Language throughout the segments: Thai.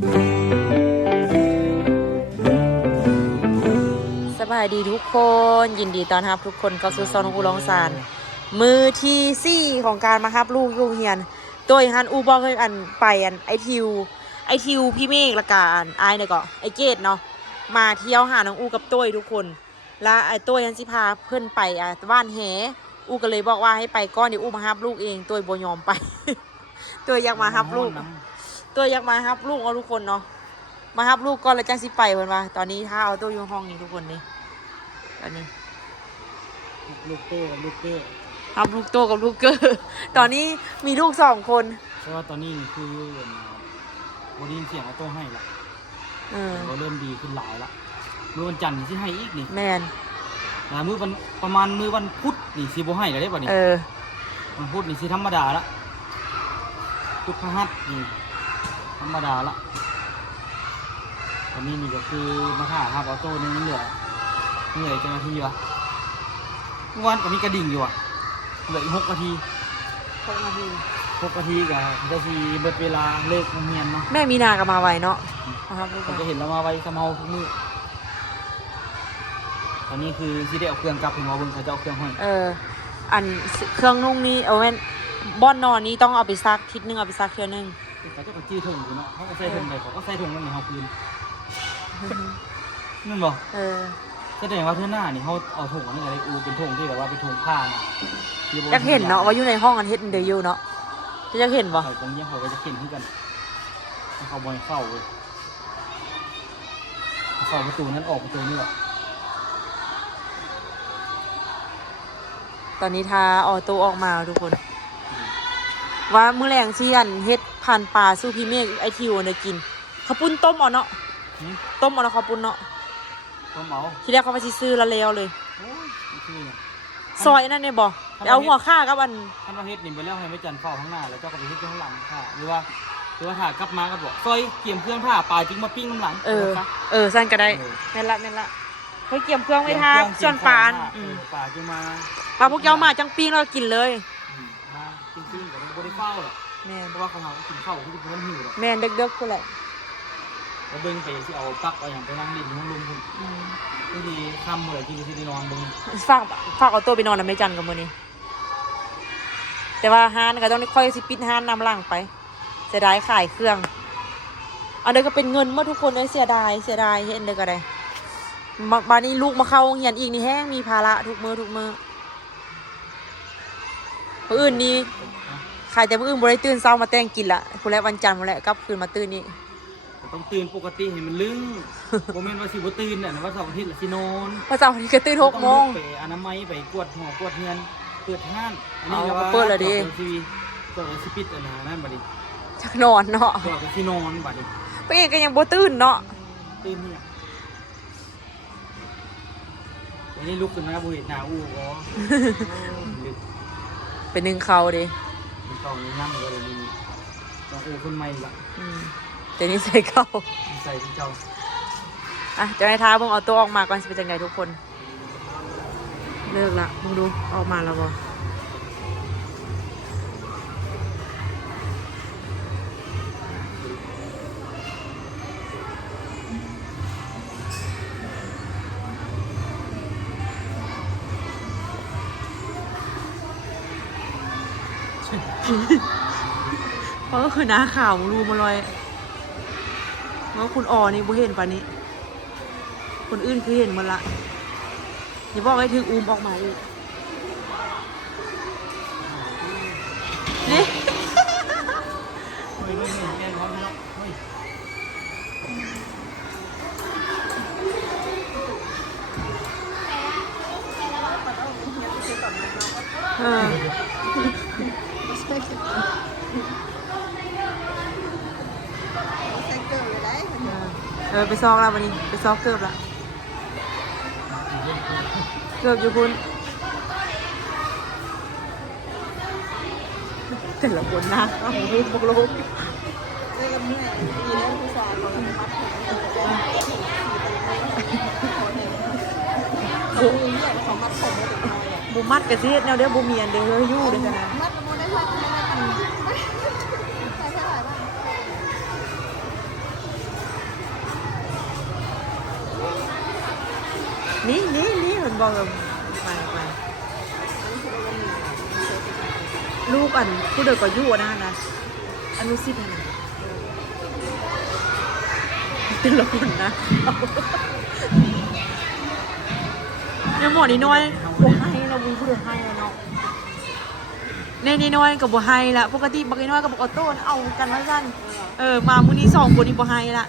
สบายดีทุกคนยินดีต้อนรับทุกคนเข้าสู่ซอนอูลองซานมือที่4ของการมารับลูกยูเฮียนตัวฮันอูบอกให้อันไปอันไอทิวพี่เมฆละกันไอเนี่ยก็ไอเกตเนาะมาเที่ยวหาน้องอูกับตัวทุกคนแล้วไอตัวยันสิพาเพื่อนไปบ้านแหอูก็เลยบอกว่าให้ไปก้อนเดี๋ยวอูมารับลูกเองตัวบ่ยอมไป ตัวอยากมารับลูกตัวอยากมารับลูกเอาทุกคนเนาะมารับลูกก่อนแล้วจังสิไปเพิ่นว่าตอนนี้ถ้าเอาตัวอยู่ห้องนี้ทุกคนนี่ตอนนี้ลูกเต้ลูกเต้รับลูกโตกับลูกเกอร์ ตอนนี้มีลูก2 คน เพราะว่าตอนนี้คือวันนี้เสียงเอาโต้ให้ละเราเริ่มดีขึ้นหลายละมื้อวันจันทร์ที่ให้อีกนี่แมนมื้อวันประมาณมื้อวันพุธนี่สิบ่ให้แล้วได้ป่ะนี่วันพุธนี่สิธรรมดาละพุธพฤหัสนี่ธรรมดาละตอนนี้นี่ก็คือมาถ่าครับออโต้นี่เหลือเจ้าหน้าที่วะเมื่อวานก็มีกระดิ่งอยู่อ่ะเหลืออีก6 นาที6 นาทีกับจะทีเบิดเวลาเลิกโรงเรียนเนาะแม่มีนาก็มาไวเนาะนะครับผมจะเห็นเรามาไวสมาทุกมื้อตอนนี้คือที่ได้เอาเครื่องกลับถึงมาเบิ่งเขาจะเอาเครื่องห้อยอันเครื่องนุ่งนี้เอาแม่นบ่อนนอนนี้ต้องเอาไปซักทิศนึงเอาไปซักเทื่อนึงเขาจะจี้ถุงอยู่เนาะเขาก็ใส่ถุงไปเขาก็ใส่ถุงนั่นนี่เขาคืนนั่นบ่แสดงว่าเทื่อหน้านี่เขาเอาถุงอันนี้อะไรเป็นถุงที่แบบว่าเป็นถุงผ้านะอยากเห็นเนาะว่าอยู่ในห้องกันเฮ็ดเดี๋ยวอยู่เนาะจะเห็นบ่เขาตรงนี้เขาก็จะเห็นขึ้นกันเขาบอยเข้าเลยเข้าประตูนั้นออกประตูนี่แหละตอนนี้ทาออโต้ออกมาทุกคนว่ามื้อแรงเที่ยนเฮ็ดผ่านปลาสู้พี่เมฆไอทิวได้กินข้าวปุ้นต้มเอาเนาะต้มเอาแล้วข้าวปุ้นเนาะต้มเอาทีแรกเขาไปซื้อละแล้วเลยซอยนั่นเนี่ยบ่เอาหัวข้ากับอันท่านว่าเฮ็ดนี่ไปแล้วให้ไม่จันเฝ้าข้างหน้าแล้วเจ้าก็ไปเฮ็ดข้างหลังค่ะหรือว่าถ่ากลับมาก็บอกซอยเกี่ยมเครื่องผ้าปลาจริงมาปิ้งข้างหลังสั้นก็ได้แม่นละเฮ้ยเกี่ยมเครื่องไว้ทาส่วนปลาปลาจึงมาปลาพวกเจ้ามาจังปิ้งแล้วกินเลยมากินปิ้งแต่ไม่ได้เฝ้าหรอกแม่เพราะว่าเขาเอากินข้าวที่เป็นหิวหรอกแม่เด็กๆพุ่นแหละแล้วเบิ่งไปสิเอาปักเอาอย่างไปนั่งดินห้องลุงพุ่นบางทีค่ำเลยกินที่นอนเบิ่งฝากเอาตัวไปนอนแล้วไม่จันกับมื้อนี้แต่ว่าห้านก็ต้องค่อยสิปิดห้านนำหลังไปเสียดายขายเครื่องอันนี้ก็เป็นเงินเมื่อทุกคนได้เสียดายเห็นได้ก็ได้บ้านนี้ลูกมาเข้าโรงเรียนอีกนี่แห้งมีภาระทุกมื้อมื้ออื่นนี้ใครแต่มื้ออื่นบ่ได้ตื่นเช้ามาแต่งกินละพุ่นแหละวันจันทร์พุ่นแหละกลับคืนมาตื่นนี่ต้องตื่นปกติเห็นมันลึงโมเมนต์ว่าสิบ่ตื่นเนี่ยว่าเสาร์อาทิตย์ละสินอนวันเสาร์อาทิตย์ก็ตื่น6 โมงไปอนามัยไปกวดหัวกวดเงินเปิดห้านอันนี้ก็เปิดแล้วดิตัวสิปิดอันนั้นบัดนี้จักนอนเนาะตัวสินอนบัดนี้ไปเองก็ยังบ่ตื่นเนาะตื่นเนี่ยอันนี้ลุกขึ้นมาบ่เห็นหน้าอู้ก็เป็น1เขาดิเป็นเขานี่นำเลยนี่น้องอู้คนใหม่ล่ะแต่นี่ใส่เข้าใส่เจ้าจะให้ท้าเบิ่งเอาตัวออกมาก่อนสิเป็นจังไดทุกคนเลิกละมึงดูออกมาแล้วบ่เพราะก็คือหน้าข่าวมึงรู้มาลอยว่าคุณอ๋อนี่บ่เห็นป่ะนี้คนอื่นคือเห็นหมดละอย่าบอกให้ถึงออกมาอีกนี่ไปซอกแล้ววันนี้ไปซอกเกือบละเกือบอยู่คุณแต่ละคนนะโอ้โหพวกลูกบุมัดกระเทียดแนวเดียวบุเมียนเดียวเฮ้ยยู่เดียวกันนะ บอกเลยไปลูกอันผู้เด็กก็ยุ่นะอนุสิทธิ์นะเป็นละคนนะเนี่ยหมอนี่น้อยบัวให้เราบุญผู้เด็กให้แล้วเนาะในนี่น้อยกับบัวให้ละปกติบักน้อยกับบักออโต้เอากันไว้สั้นมามื้อนี้2คนนี่บัวให้ละ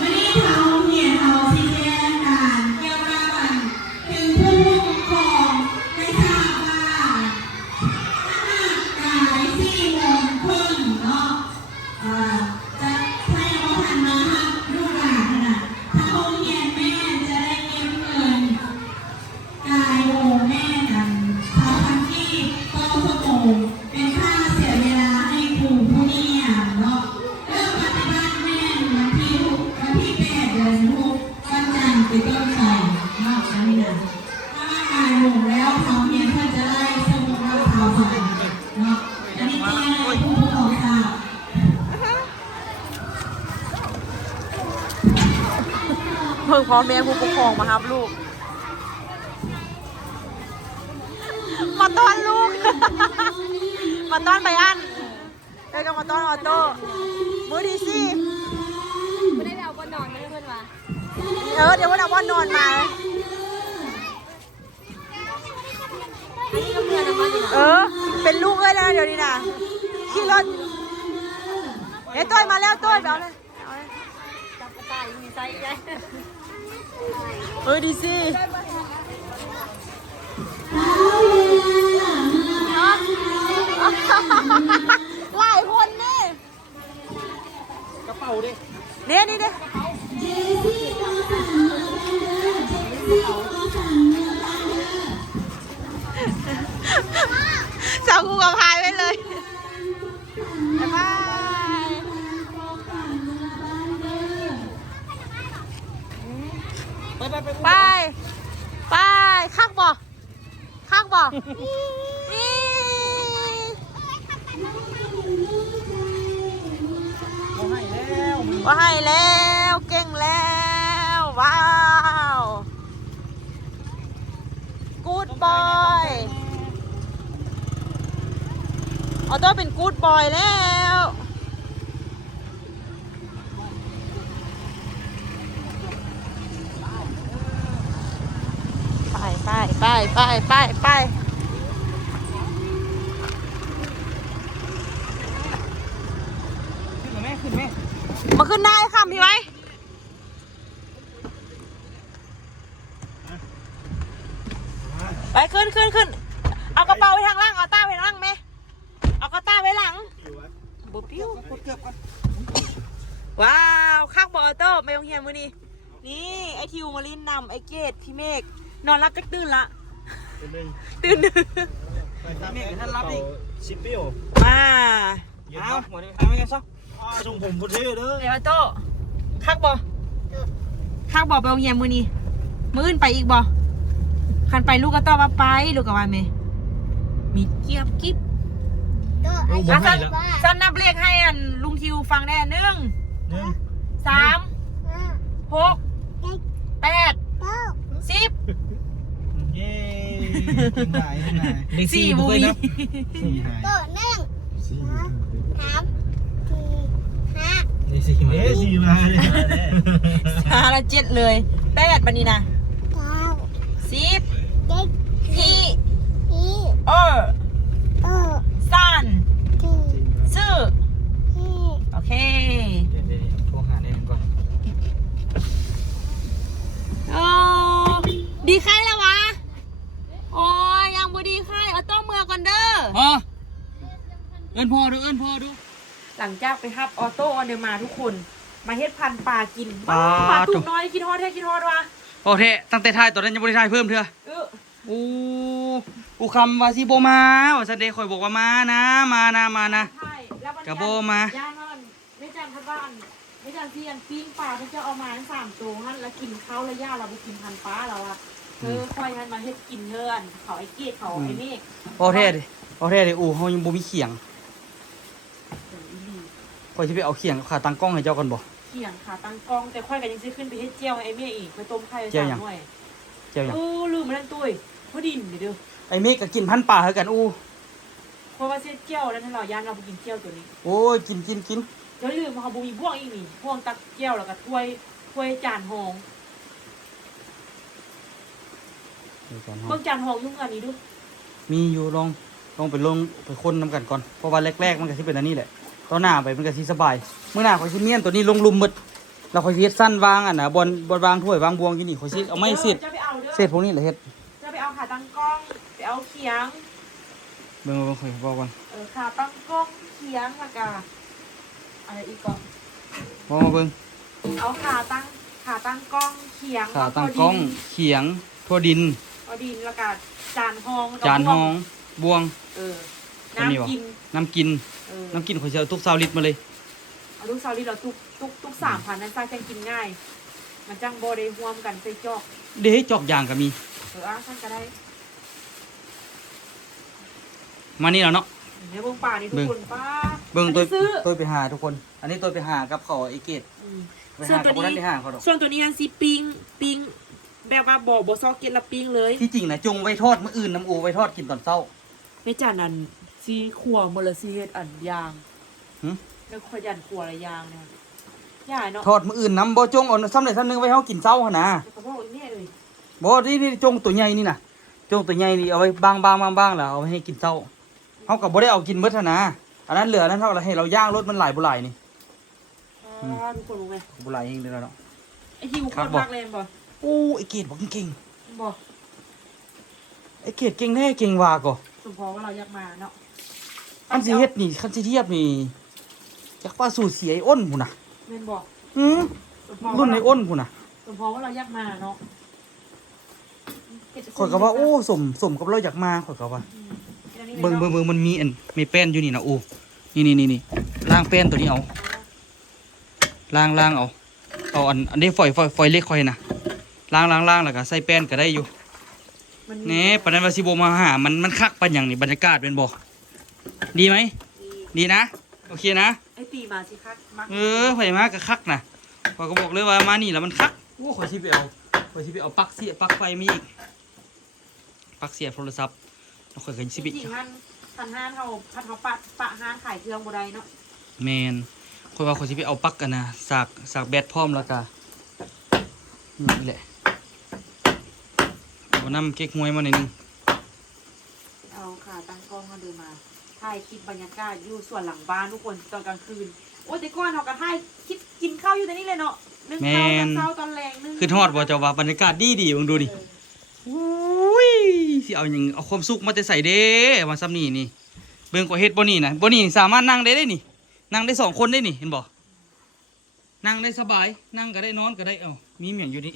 วันนี้เขาเหียนเอาสีแดงการเกี่ยวกับถึงผู้ปกครองได้ทราบว่าการ4 โมงครึ่งเนาะจะให้เขาทันมาลูกหลานนะถ้าโรงเรียนแม่จะได้เก็บเงินกายโอแม่กันชาวพันที่ต่อสมองเป็นค่าเสียเวลาให้ครูผู้นี้เนาะเริ่มปฏิบัติแม่วันที่8 เดือน 6วันจันทร์เป็นต้นไปเนาะอันนี้นะถ้าอ่านลงแล้วเขาเรียนเพื่อจะได้สมุดรับข่าวสารเนาะอันนี้แจ้งให้ผู้ปกครองทราบ เพิ่งพ่อแม่ผู้ปกครองมาครับลูกมาต้อนลูก มาต้อนไบอันก็มาต้อนออโต้มือดีสิ ไม่ได้เอาบนนอนไม่ได้เพื่อนวะ เดี๋ยววันเอาว่านอนมา อันนี้ก็เพื่อนนะมันอยู่นะ เป็นลูกเลยนะเดี๋ยวนี้นะขี่รถต้อยมาแล้วต้อยไปเอาเลย จับกระต่ายมีไซส์ใหญ่ ดีสิ หลายคนนี่ กระเป๋าดิ นี่ดิสาวกูกับพายไปเลยบ๊ายบายไปข้างบ่ว่าให้แล้วเก่งแล้วว้าวกู๊ดบอยออโต้เป็นกู๊ดบอยแล้วไปขึ้นแม่ มาขึ้นได้ค่ะพี่ไว้ไปขึ้นเอากระเป๋าไว้ทางล่างเอาต้าไว้ทางล่างไหมเอากระต้าไว้หลังบุ๊บปิ้ว กดเกือบกัน ว้าวข้างบออโต้ไปโรงเรียนมื้อนี้นี่ไอทิวมาลินนำไอเกดพี่เมฆนอนรับก็ตื่นละตื่น แม่กับท่านรับอีก ชิปปิ้ว มา เอาหมดเลยทำไมกันซะ ส่งผมพุทธิเด้อ เดี๋ยวออโต้ข้างบอไปโรงเรียนมื้อนี้มื้ออื่นไปอีกบอคันไปลูกก็ต้องว่าไปลูกก็ว่าไหมมีเกียบกิ๊บสั้นนับเลขให้อันลุงทิวฟังได้1 3 6 8 10 เย้ทิ้งหาย4บุย เอ๊ะสี่มาเลย ละ7เลย8บันนี้นะ10พี่สั้นซื่อโอเค เดี๋ยวโทรหาแน่ก่อน โอ้ดีไข้แล้ววะโอ้ยยังบ่ดีไข้เอาต้มเมือก่อนเด้อ เอิ้นพ่อดูหลังจากไปฮับออโต้ออนเดอร์มาทุกคนมาเฮ็ดพันปลากินปลาตุ่มน้อยคิดฮอดวะ โอเคตั้งแต่ท้ายตอนนั้นยังไม่ได้ท้ายเพิ่มเถอะอูคำว่าสิโบมาว่าสันเดย์คอยบอกว่ามานะใช่แล้วมัน กระโบมา ย่านมันไม่จำพัดว่าไม่จำที่อันปิ้งปลาที่จะเอามาทั้ง3 ตัวนั่นแล้วกินข้าวแล้วย่าเราไปกินพันปลาเราอะค่อยให้มาเฮ็ดกินเฮือนเขาไอ้เกดเขาไอ้เมฆ โอเคดิอูเขายังบ่มีเขียงคอยที่ไปเอาเขียงขาตั้งกล้องให้เจ้ากันบ่ ขียงขาตั้งกล้องแต่ค่อยกันยังซื้อขึ้นไปเฮ็ดเจียวให้ไอ้เมียอีกไปต้มไข่ เจียวหยั สาง มหน่วย เจ้าหยัง ลืมมานั่นตุ้ยพอดินนี่เด้อ ไอ้เมฆก็กินพันป่าเฮากันอู้ เพราะว่าเส้นเจียวแล้วนั่นเราย่างเราไปกินเจียวตัวนี้ โอ้ยกิน เดี๋ยวลืมเขาบ่มีบ่วงอีกนี่บ่วงตักเจียวแล้วก็ถ้วยจานหองเบิ่งจานหองยุ่งอันนี้ดู มีอยู่ลองไปคนนำกันก่อนเพราะว่าแรกๆมันก็สิเป็นอันนี้แหละตอนหน้าไปมันก็สิสบายมื้อหน้าข่อยสิเมียนตัวนี้ลงลุมหมดแล้วข่อยสิเฮ็ดสั้นวางอันน่ะบนวางถ้วยวางบวงอยู่นี่ข่อยสิเอาไม้เสียด จะไปเอาเด้อ เศษพวกนี้แหละเฮ็ด จะไปเอาขาตั้งกล้องไปเอาเขียง เบิ่งข่อยบอกก่อน ขาตั้งกล้องเขียงแล้วก็อะไรอีกก่อน บอกมาเบิ่ง เอาขาตั้งกล้องเขียง ขาตั้งกล้องเขียงทั่วดิน เอาดินแล้วก็จานหองแล้วก็ จานห้องบวง น้ำกิน น้ำกินข่อยสิเอาทุก20 ลิตรมาเลย เอาลูกซาลีเราทุก3,000นั้นใส่จังกินง่าย มันจังบ่ได้ร่วมกันใส่จอก เด้จอกยางก็มี ท่านก็ได้ มานี่แล้วเนาะ เดี๋ยวเบิ่งป่านี่ทุกคนป้า เบิ่ง อันนี้ซื้อ ตัวไปหาทุกคน อันนี้ตัวไปหากับเขาไอ้เกดไป ส่ว หาน ตั กับ ว คนนั้น นี้ ไปหาเขาดอก ส่วนตัวนี้อันสิปิ้งแบบว่าบ่ซอกเก็ตละปิ้งเลย ที่จริงนะจงไว้ทอดมื้ออื่นน้ำอูไว้ทอดกินตอนเช้า ในจานนั้นซีขัวหมดเลยซีเฮ็ดอันยาง หึ แล้วขยันขัวอะไรยางเนี่ยย่าเนาะ ทอดมื้ออื่นน้ำบ่จงเอาซ้ำใดซ้ำหนึงไว้เฮากินเช้าหั่นนะ กระเพาะเนี่ยเลย บ่นี่จงตัวใหญ่นี่น่ะจงตัวใหญ่นี่เอาไว้บางแล้วเอาไว้ให้กินเช้าเฮาก็บ่ได้เอากินหมดหั่นนะอันนั้นเหลือนั้นเท่าเราให้เราย่างรสมันหลายบ่หลายนี่ ทุกคนรู้ไหม บ่หลายเองเด้อเนาะ ไอ้ที่กูโคตรมากเลยบ่ โอ้ไอ้เกดบอกเก่ง บ่ ไอ้เกดเก่งแท้เก่งว่าก็ สมพอว่าเราอยากมาเนาะ คันสิเฮ็ดนี่คันสิเทียบนี่จักว่าสูตรเสียไอ้อ้นพุ่นน่ะ แม่นบ่ หือ สมพอ รุ่นไอ้อ้นพุ่นน่ะ สมพอว่าเราอยากมาเนาะ ข่อยก็ว่าโอ้สมกับเราอยากมาข่อยก็ว่าเบิ่งมันมีอันมีแป้นอยู่นี่นะโอ้นี่ล้างแป้นตัวนี้เอาล้างเอาอันนี้ฝอยเล็กค่อยนะล้างแล้วก็ใส่แป้นก็ได้อยู่แหน่ปานนั้นว่าสิบ่มาหามันคักปานหยังนี่บรรยากาศเป็นบ่ดีไหมดีนะโอเคนะ ไอ้ปีมาสิคักมัก ไผมาก็คักนะข่อยก็บอกเลยว่ามานี่แล้วมันคักโอ้ข่อยสิไปเอาปลั๊กไฟมาอีกปลั๊กเสียบโทรศัพท์แล้วข่อยก็สิไป จริงๆพันห้าเท่าปะห้างขายเครื่องบ่ได้เนาะ แมนค่อยว่าข่อยสิไปเอาปลั๊กกันนะสากแบตพร้อมแล้วก็นี่แหละเอาน้ำเก๊กฮวยมาหน่อยหนึง เอาขาตั้งกล้องมาเดินมาถ่ายคลิปบรรยากาศอยู่ส่วนหลังบ้านทุกคนตอนกลางคืนโอ้แต่ก่อนเฮาก็ถ่ายคลิปกินข้าวอยู่แต่นี่เลยเนาะนึ่งข้าวตอนเช้าตอนแรงนึ่ง คือทอดบ่เจ้าว่าบรรยากาศดีเบิ่งดูดิอุ้ยสิเอาหยังเอาความสุขมาแต่ใส่เด้มาซ้ำนี่นี่เบิ่งก็เฮ็ดบ่นี่นะบ่นี่สามารถนั่งได้นี่นั่งได้2คนได้นี่เห็นบ่นั่งได้สบายนั่งก็ได้นอนก็ได้มีเมียงอยู่นี่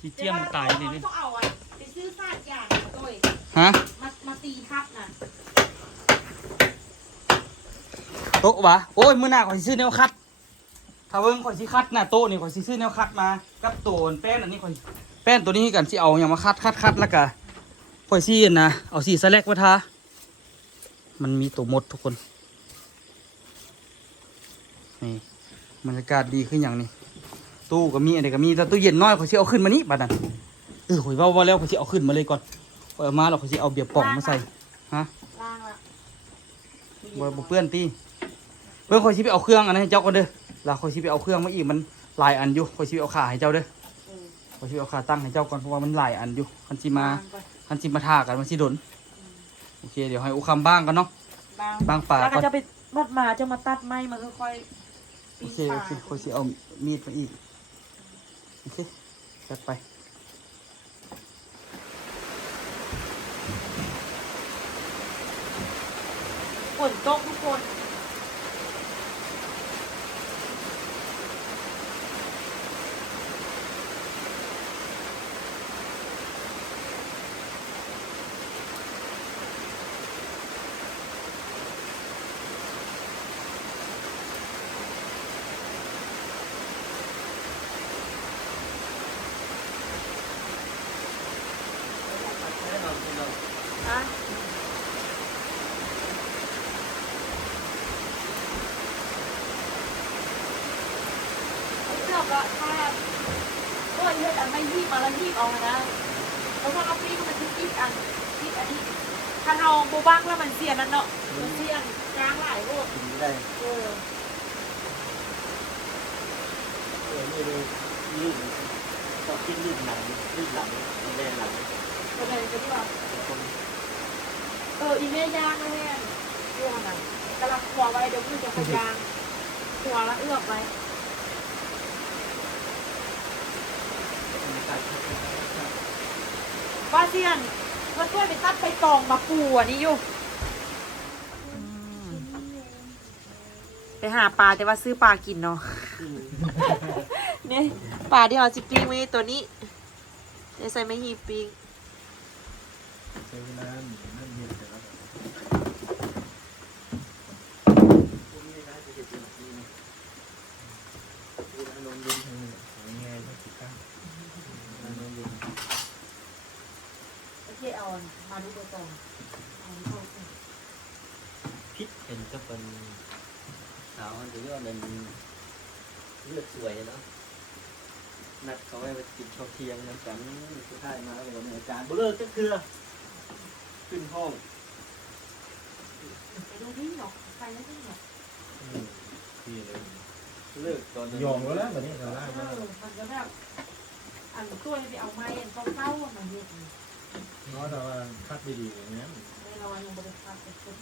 ที่เจียมตายนี่นี่ ต้องเอาอ่ะไปซื้อซากอย่างด้วย ฮะ มาตีทับน่ะ โต๊ะวะโอ้ยมื้อหน้าข่อยสิซื้อแนวคัดถ้าเบิ่งข่อยสิคัดน่ะโต๊ะนี่ข่อยสิซื้อแนวคัดมากับโตนแป้นอันนี้ข่อยแป้นตัวนี้กันสิเอาหยังมาคัดแล้วก็ข่อยสินะเอาสีสแลกมาทามันมีตัวมดทุกคนนี่บรรยากาศดีขึ้นอย่างนี้ตู้ก็มีอะไรก็มีแต่ตู้เย็นน้อยข่อยสิเอาขึ้นมานี่บัดนั้นข่อยเว้าแล้วข่อยสิเอาขึ้นมาเลยก่อนข่อยเอามาแล้วข่อยสิเอาเบียร์ป่องมาใส่ฮะ ล่างละ บ่เปื้อนตีเพิ่นข่อยสิไปเอาเครื่องอันนั้นให้เจ้าก่อนเด้อแล้วข่อยสิไปเอาเครื่องมาอีกมันหลายอันอยู่ข่อยสิไปเอาขาให้เจ้าเด้อข่อยสิไปเอาขาตั้งให้เจ้าก่อนเพราะว่ามันหลายอันอยู่คันสิมาท่ากันมันสิโดนโอเคเดี๋ยวให้อุคำบ้างกันเนาะบ้างป่า แล้ว ก่ ก็ อน จะไปมัดมาจะมาตัดไม้มันค่อยๆ โอเคข่อยสิเอามีดมาอีกโอเคจัดไป ฝนตกทุกคน ก็ถ้าก็เยอะแต่ไม่รีบมาแล้วรีบเอานะเพราะว่าเรารีบมันจะรีบอันนี้ถ้าเราโบบ้างแล้วมันเสียนั่นเนาะมันเสียกลางหลายโลก กินไม่ได้ นี่เลยลื่นชอบกินลื่นหลังลื่นหลังแรงหลัง ประเด็นก็ที่ว่าอีเมย์ยางนะแม่เรื่องนั้นกำลังหัวไว้เดี๋ยวมือจะพยางหัวแล้วเอื้อบไว้ว่าเสียนเพื่อนไปตัดไปตองมาปูอันนี้อยู่ไปหาปลาแต่ว่าซื้อปลากินเนาะเนี่ยปลาที่เอาจิปิ้งไว้ตัวนี้จะใส่ไม่หีปิ้ง ใช้เวลานั่นเย็นแต่ละลงดินง่ายๆสิครับลงดิน โอเคเอามาดูตัวตรงเอาเข้าไป พิษเห็นก็เป็นสาวอันนี้ว่ามันเลือกสวยเนาะนัดเขาไว้ไปกินข้าวเที่ยงน้ำกันสุดท้ายมาเลยวันนี้อาจารย์บุเลิกก็คือขึ้นห้อง ไปดูที่หรอกไปแล้วที่หรอก ที่เลย เลิกตอนนั้น ยอมแล้วแบบนี้เราล่ามา มันจะแบบอันตัวไปเอาไม้อันเก้าๆมันเย็น เพราะเราคัดดีๆอย่างนี้ ไม่เรายังบริการไปสุด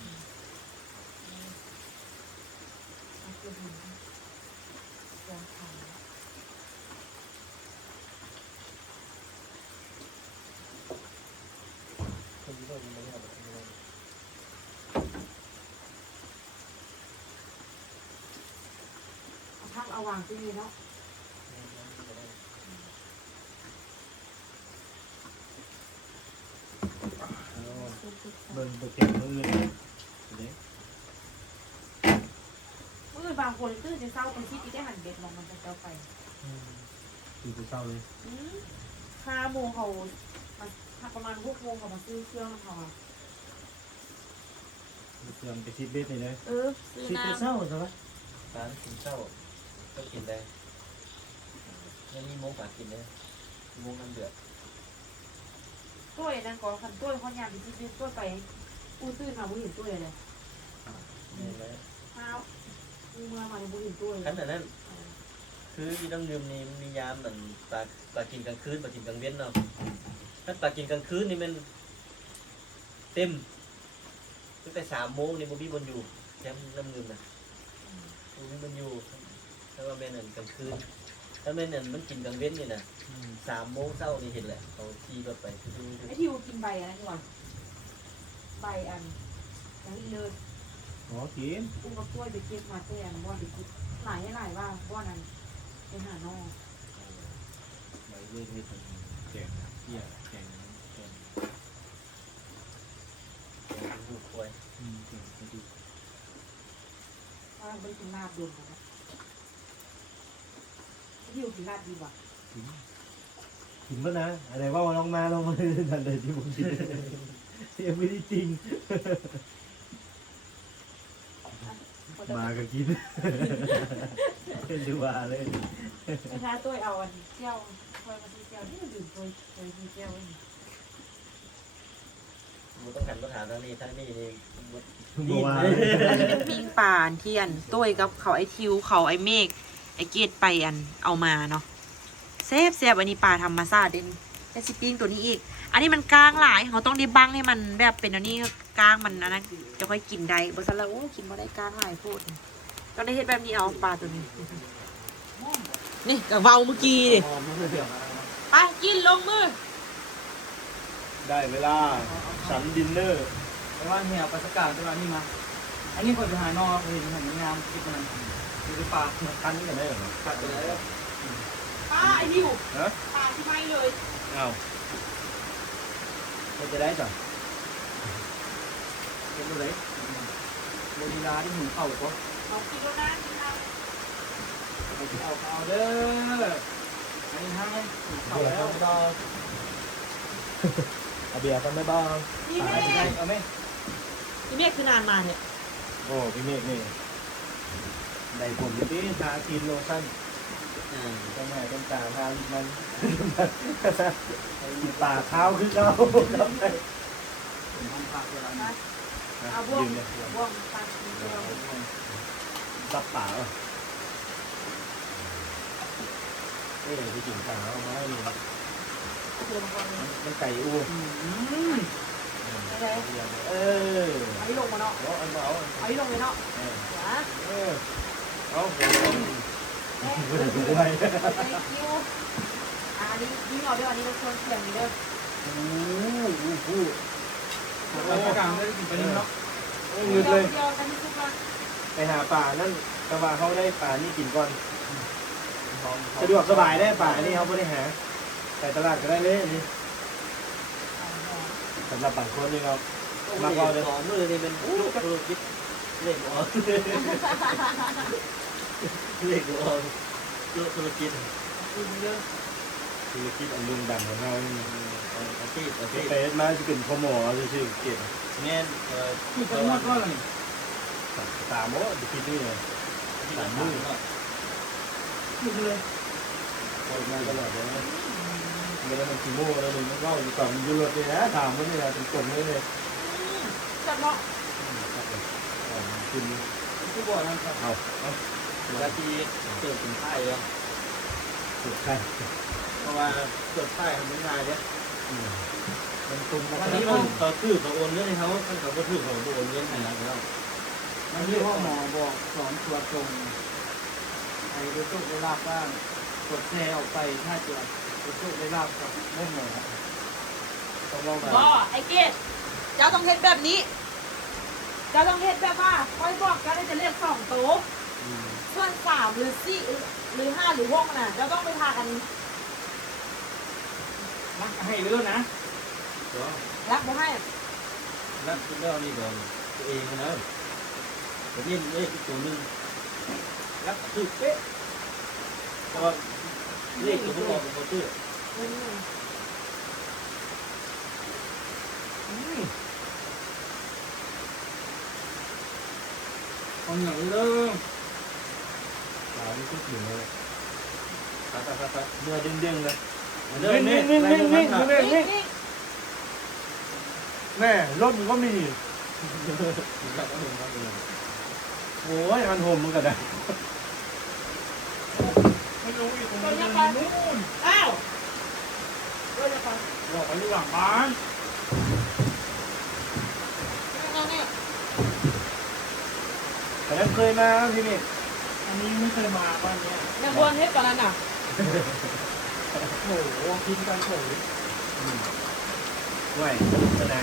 พักเอาวางที่นี่เนาะ เบิ่งตัวเก่งมือเลย เมื่อบางคนตื่นจะเศร้าคนที่ที่ได้หันเบ็ดมองมันจะเจ้าไป คือเศร้าเลย 5 โมงเขาประมาณ6 โมงเขามาซื้อเครื่องเขา เตรียมไปซิดเบ็ดเลยนะ ซื้อ ซิด น้ เศร้าใช่ไหม ร้านกินเช้าก็กินได้ยังมีโมกากินเลยโมกน้ำเดือด ำตัวนั่นก่อนคันตัวคนยามที่ซื้อตัวไปอู้ตื่นมาบุเห็นตัวเลย นี่ไหม เช้าอู้เมื่อมาบุเห็นตัวเลย ขั้นนั้นคือต้องลืมนี่มียามเหมือนปลากินกลางคืนปลากินกลางเว้นเนาะถ้าปลากินกลางคืนนี่มันเต็มตั้งแต่3 โมงนี่โมบี้บนอยู่แคมน้ำเงินนะโมบี้บนอยู่ถ้าว่าแม่นั่นกลางคืนถ้าแม่นั่นมันกินกลางเว้นนี่นะ3 โมงเช้านี่เห็นแหละเขาขี่รถไปดู ไอ้ที่กินใบอะไรก่อนใบอันอย่างนี้เลย อ๋อกิน อู้กับกล้วยไปเก็บมาแต่อันบ่อนไปกินหลายว่าบ่อนนั้นไปหาน้อง ใบเลื่อยให้เป็นแข็งเที่ยแข็ง ดูควย แข็งก็ดี ว่าไปกินลาบโดนนะไอ้ที่กินลาบดีกว่า กินป่ะนะอะไรว่าลองมาลองมาทันเลยที่ผมกินยังไม่ได้จริงมาก็กินเป็นดูว่าเลย ถ้าตัวเอาอันเจียวคอยมาที่เจียวนี่ดื่มตัวที่เจียวเอง มันต้องหันมาถามทางนี้นี่ บัว ปิ้งปลาเทียนต้วยกับเขาไอทิวเขาไอเมฆไอเกตไปอันเอามาเนาะเซฟอันนี้ปลาธรรมชาติเด่นไอซิปิ้งตัวนี้อีกอันนี้มันกลางหลายเขาต้องได้บังให้มันแบบเป็นอันนี้กลางมันนะจะค่อยกินได้บริษัทเราโอ้กินมาได้กลางหลายพูดต้องได้เฮ็ดแบบนี้เอาปลาตัวนี้นี่กับเบาเมื่อกี้ดิไปกินลงมือ ได้เวลาฉันดินเนอร์ แต่ว่าเนี่ยไปสกัดตลาดนี่มาอันนี้คนไปหานอกเห็นเห็นงามคิดมันคือปลา คันกันได้เหรอ ตัดไปแล้ว ปลาไอทิว ฮะ ปลาที่ไม่เลย เอาจะได้จ้ะ เป็นอะไรโมดีลาที่หูเข่าก็ เอากินแล้วนะกินแล้ว เอาเด้ออันนี้ให้เข่าแล้ว เอาเบียร์กันไม่บ้าง นี่เมฆ เอาไหม นี่เมฆคือนานมาเนี่ย โอ้พี่เมฆนี่ได้ผมที่ทาทีนโลชั่น ต้นไม้ต้นตาพามันป่าข้าวคือเขาครับ ห้องพักเวลานี้ เอาบ่วงบ่วงตัดเดียว ซับป่านี่เลยที่กินข้าวเอามาให้นี่มันไก่อู้ อะไร เออ เอาที่ลงมาเนาะ เอาเอา เอาที่ลงเลยเนาะหวา เอาไป ไอ้คิวอันนี้ยิงเอาเด้ออันนี้เราชวนเสียงนี่เด้อ เราประกางได้กินไปนี่เนาะ เงินเลย เดียวกันที่ทุกวัน ไปหาป่านั่นกระบะเขาได้ป่านี่กินก่อนสะดวกสบายได้ป่านี่เขาไม่ได้หาแต่ตลาดก็ได้เลยนี่สำหรับบางคนนี่เรามาก่อนเลย สองมือนี่เป็นลูกธุรกิจเล็กออกเล็กออกลูกธุรกิจ คือคิดอันลุงดำของเรานี่ อาชีพ ไปมาจะเป็นพ่อหมอชื่อเก็บ แม่น คือไปนวดก็เลย ตามโอ้ดูคิดนี่เลยตามมือ คือเลย โอ้ยมาตลอดเลยนะเมื่อมันขี้โม่แล้วมันเล่าอยู่ก่อนมันยุโรปเลยนะถามมันนี่แหละเป็นกลมเลยเลย จัดเนาะ กิน คือบ่อนั่นครับ เอาเอา นาทีเกิดเป็นไข้แล้ว สุดใช่ เพราะว่าเกิดไข้ทำไม่ง่ายเนี่ย มันตุ้ม วันนี้เขาถือเขาโอนเงินให้เขาเขาก็ถือเขาโอนเงินให้เรา มันที่พ่อหมอบอกสอนตัวตรงไอ้ได้โชคได้ลาบบ้างกดแชร์ออกไปถ้าจะได้โชคได้ลาบกับแม่หมอต้องบอกแบบ บ่ไอ้เกดเจ้าต้องเฮ็ดแบบนี้เจ้าต้องเฮ็ดแบบว่าค่อยบอกกันได้จะเรียก2โต๊ะส่วน3หรือ4หรือ5หรือ6น่ะเจ้าต้องไปพากัน รักให้เรื่องนะ รักบ่ให้ นักคุณเล่านี่ก่อนตัวเองนะผมนี่เลขตัวนึงรับถือเป๊ะแต่ว่าเลขตัวผมบอกผมถือ เอาอย่างเรื่อง ตาที่สุดเลย ไป เนื้อเด้งๆเลย เริ่มนี่แม่ร่มก็มีโอ้ยมันโฮมมันก็ได้ ไม่รู้อยู่ตรง ตัว นี้ นี้ มัน ไป นู่น อ้าวตัวนี้ไป บอกไปอยู่หลังบ้าน นี่ แต่นั้นเคยมาที่นี่ อันนี้ไม่เคยมาบ้านเนี้ย นางบวนเฮ็ดก่อนนั้นน่ะ โอ้โหกินกันเฉย ห่วย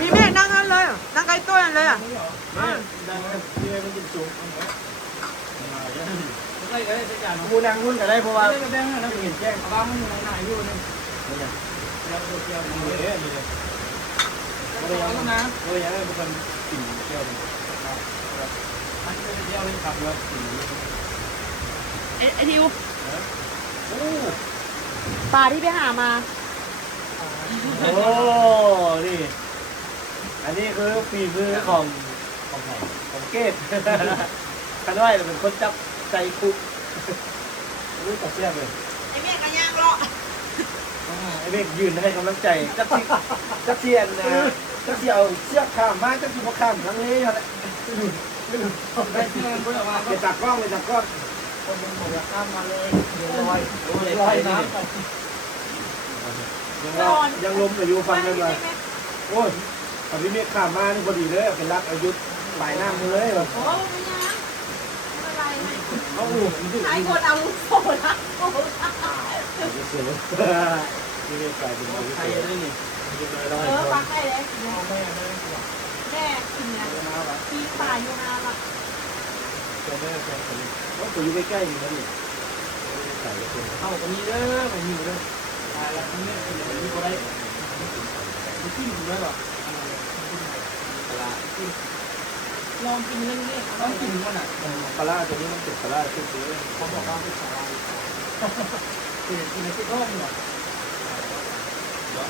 พี่เมฆนั่งนั่นเลยนั่งใกล้ตัวนั่นเลยอ่ะ ไม่เหรอ แม่ดังที่ไม่กินจุก ไม่ได้ได้จาน กูนั่งหุ้นกันได้เพราะว่า ไม่ได้ก็แดงนะเห็นแจ้งบ้านมันอยู่ไหนอยู่นี่ นี่ไง แล้วตัวเกียว นี่ นี่ เลยนี่เลย ก็เลยเอานะ ก็เลยยังเป็นคนกินเที่ยว มันเป็นเดียวเลย ขับรถกิน ไอ้ทิว โอ้ ปลาที่ไปหามา โหนี่ อันนี้คือฝีมือของของเกตขันว่าเป็นคนจับใจคุกรู้จักเสียบเลย ไอ้เมฆก็ย่างรอ ไอ้เมฆยืนให้กำลังใจจักเสียนนะจักเสียเอาเชือกข้ามมาจักสิบข้ามทั้งนี้อะไร ได้ที่นั่นก็จะมา ไปจับกล้องไปจับกล้อง คนยังบอกว่าข้ามมาเลยเดี๋ยวลอย ลอยน้ำยังล้มอยู่ฟังกันเลยโอ้ยถ้าพี่เมฆข้ามมานี่พอดีเลยเป็นรักอายุปลายน้ำเลยแบบ โอ้ไม่ย่างไม่เป็นไรไม่ เขาอู่มันถึง ใช้คนเอาลูกโซ่ละโอ้ เสือพี่เมฆกลายเป็นอายุ ใคร เสือ ได้นี่ ปักได้เลย เอาแม่แม่ แม่กินนะที่ป่าอยู่นาละ ตัวแม่แฟนคนนี้ตัวอยู่ใกล้ๆอยู่นั่นนี่ใส่คน เข้ากันนี้เด้อไปอยู่เด้อตายแล้วนี่เป็นอย่างนี้ก็ได้มันกินอยู่แล้วหรอ ลองกินเรื่องนี้ ต้องกินมันอ่ะ ปลาตัวนี้มันติดปลาขึ้นเยอะ เขาบอกว่าเป็นสาลายกินในที่ท้องเหรอ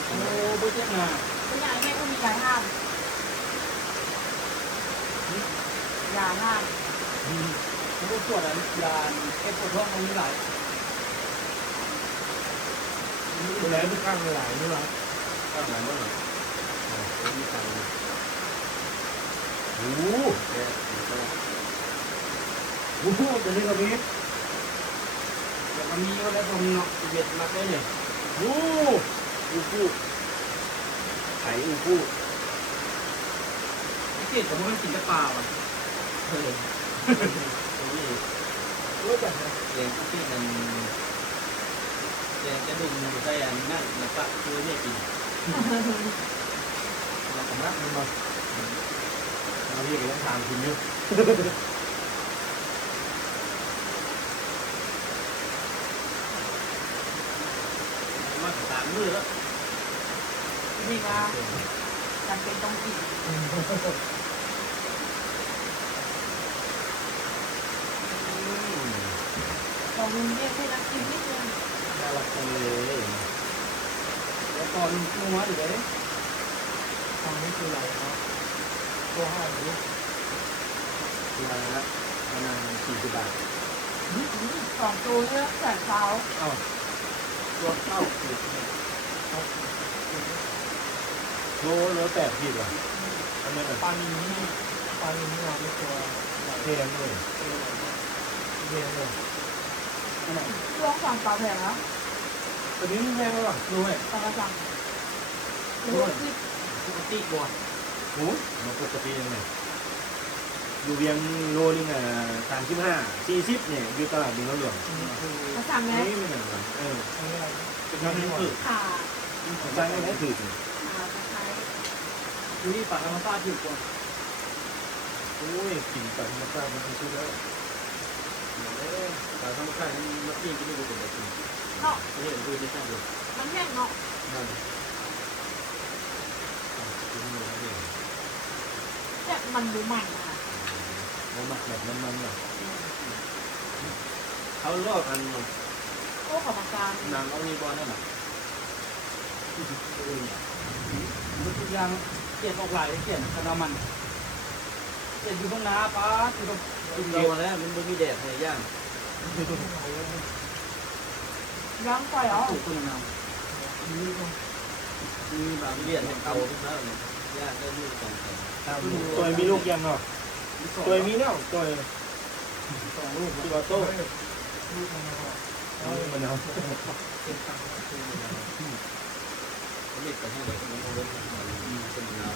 โอ้ดูเจ็บหนา เป็นอย่างแม่ก็มียาห้ามยาห้าม ผมก็ตรวจยาเอ็กโปรท้องมันมีหลาย ตัวไหนเป็นข้างหลายนี่หรอ ข้างหลังมันหรอมีตังค์ โอ้โห แค่ก็ โอ้โหตัวนี้ก็มี เดี๋ยวมันมีก็ได้ผมเนาะเบ็ดมาได้เนี่ย โอ้อูฟูไข่อูฟู ไอ้เกศผมว่ามันกินแต่ปลาว่ะ เฮ้ยนี่ รู้จักไหม แกงที่มันแกงกระดุมใส่อันนั่นแล้วก็คือเนี่ยกิน เราสำนักมันมาเราเรียกกันทางคุณเนี่ย มาสามมื้อแล้ว นี่ว่าจำเป็นต้องกินของลุงเนี่ยให้นักกินนิดนึง น่ารักจังเลย แล้วตอนนัวอยู่เลย ทางนี้คืออะไรครับตัวห้าหรืออะไรนะประมาณ40 บาท สองตัวเนี่ยแสนเท้า เอ้าตัวเข้าโล8 ขีดว่ะอันนี้แบบ ปลานิลนี่ ปลานี้เราไม่ตัวเทนเลยเทนเลย ลองสั่งปลาแพงแล้ว ตัวนี้ไม่แพงหรอกด้วย ปลากระสังรู้ที่ ปกติบ่อน โอ้ยมันปกติยังไงอยู่เวียงโลนึง35 40เนี่ยอยู่ตลาดบินเหลือง กระสังไง นี่มันอะไรเป็นน้ำมันคือ ขา ใช่ไหมคือ ขาตะไคร้ อยู่นี่ปลาธรรมชาติอยู่ก่อน โอ้ยกินแต่ธรรมชาติมันคือชื่อแล้ว ปลาธรรมชาติมันมาปิ้งกินไม่ได้เป็นแบบนี้ เนาะ ไม่ได้ดูไม่ใช่เลย มันแห้งเนาะ มันกินไม่ได้ แต่มันดูใหม่นะคะ มันหมักแบบมันๆอ่ะ เขาลอกกัน โอ้ขอบการ นางเอามีบอลนั่นแหละ มันทุกอย่างเกศออกหลายเกศขนาดมันเกศอยู่ข้างหน้าปลาอยู่ตรง กินเดียวแล้วมันมีแดดในย่าง ย่างไฟเหรอ ถูกคนน มีบางเลียนเตาขึ้นมาเลยย่างได้มีสองคน ตัวมีลูกยังเนาะ ำ ตัวมีเนี่ยตัว 2 ลูก ที่ว่าโต้มันเอา เขาเรียกกันให้เลยมันเอาไว้ทำอะไรเป็นเรา